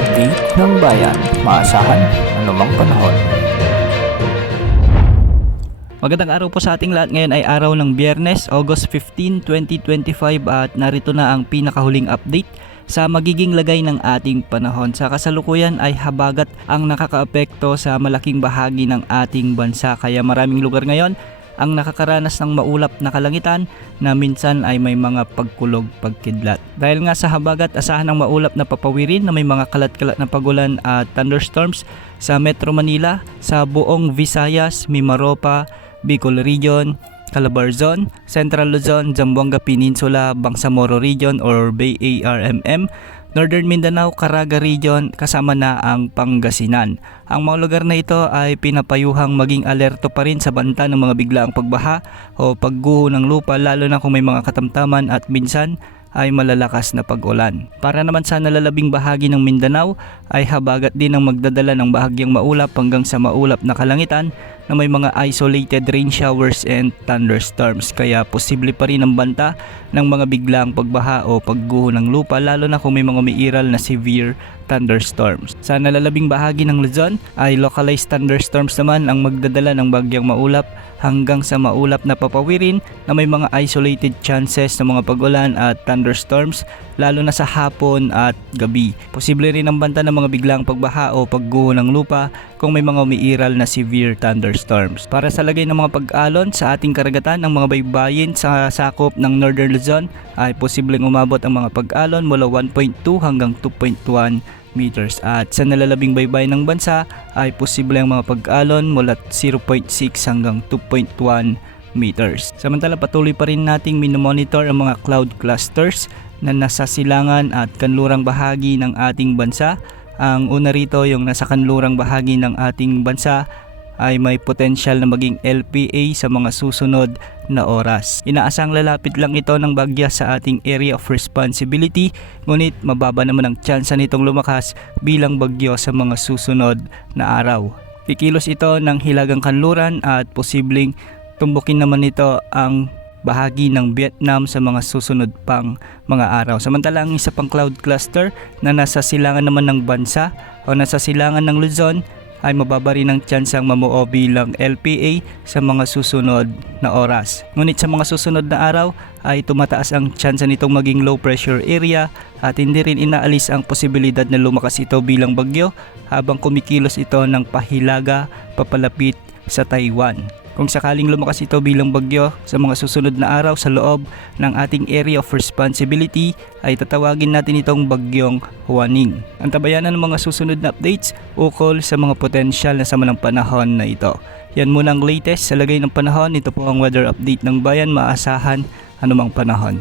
update ng bayan. Maasahan anumang panahon. Magandang araw po sa ating lahat. Ngayon ay araw ng Biyernes, August 15, 2025 at narito na ang pinakahuling update sa magiging lagay ng ating panahon. Sa kasalukuyan ay habagat ang nakakaapekto sa malaking bahagi ng ating bansa, kaya maraming lugar ngayon ang nakakaranas ng maulap na kalangitan na minsan ay may mga pagkulog, pagkidlat. Dahil nga sa habagat, asahan ng maulap na papawirin na may mga kalat-kalat na pagulan at thunderstorms sa Metro Manila, sa buong Visayas, Mimaropa, Bicol Region, Calabarzon, Central Luzon, Zamboanga Peninsula, Bangsamoro Region or BARMM, Northern Mindanao, Caraga Region, kasama na ang Pangasinan. Ang mga lugar na ito ay pinapayuhang maging alerto pa rin sa banta ng mga biglaang pagbaha o pagguho ng lupa, lalo na kung may mga katamtaman at minsan ay malalakas na pag-ulan. Para naman sa nalalabing bahagi ng Mindanao ay habagat din ang magdadala ng bahagyang maulap hanggang sa maulap na kalangitan na may mga isolated rain showers and thunderstorms, kaya posible pa rin ang banta ng mga biglaang pagbaha o pagguho ng lupa, lalo na kung may mga umiiral na severe thunderstorms. Sa nalalabing bahagi ng Luzon ay localized thunderstorms naman ang magdadala ng bagyang maulap hanggang sa maulap na papawirin na may mga isolated chances ng mga pag-ulan at thunderstorms, lalo na sa hapon at gabi. Posible rin ang banta ng mga biglaang pagbaha o pagguho ng lupa kung may mga umiiral na severe thunderstorms. Para sa lagay ng mga pag-alon sa ating karagatan, ng mga baybayin sa sakop ng Northern Luzon ay posibleng umabot ang mga pag-alon mula 1.2 hanggang 2.1 meters, at sa nalalabing baybayin ng bansa ay posible ang mga pag-alon mula 0.6 hanggang 2.1 meters. Samantala, patuloy pa rin nating minomonitor ang mga cloud clusters na nasa silangan at kanlurang bahagi ng ating bansa. Ang una rito, yung nasa kanlurang bahagi ng ating bansa ay may potensyal na maging LPA sa mga susunod na oras. Inaasang lalapit lang ito ng bagya sa ating area of responsibility, ngunit mababa naman ang tsansa nitong lumakas bilang bagyo sa mga susunod na araw. Kikilos ito ng hilagang kanluran at posibleng tumbukin naman ito ang bahagi ng Vietnam sa mga susunod pang mga araw. Samantala, ang isa pang cloud cluster na nasa silangan naman ng bansa o nasa silangan ng Luzon ay mababa rin ang tsansang mamuo bilang LPA sa mga susunod na oras. Ngunit sa mga susunod na araw ay tumataas ang tsansa nitong maging low pressure area at hindi rin inaalis ang posibilidad na lumakas ito bilang bagyo habang kumikilos ito ng pahilaga papalapit sa Taiwan. Kung sakaling lumakas ito bilang bagyo sa mga susunod na araw sa loob ng ating area of responsibility, ay tatawagin natin itong bagyong Huaning. Antabayanan ng mga susunod na updates ukol sa mga potensyal na sama ng panahon na ito. Yan muna ang latest sa lagay ng panahon. Ito po ang weather update ng bayan. Maasahan anumang panahon.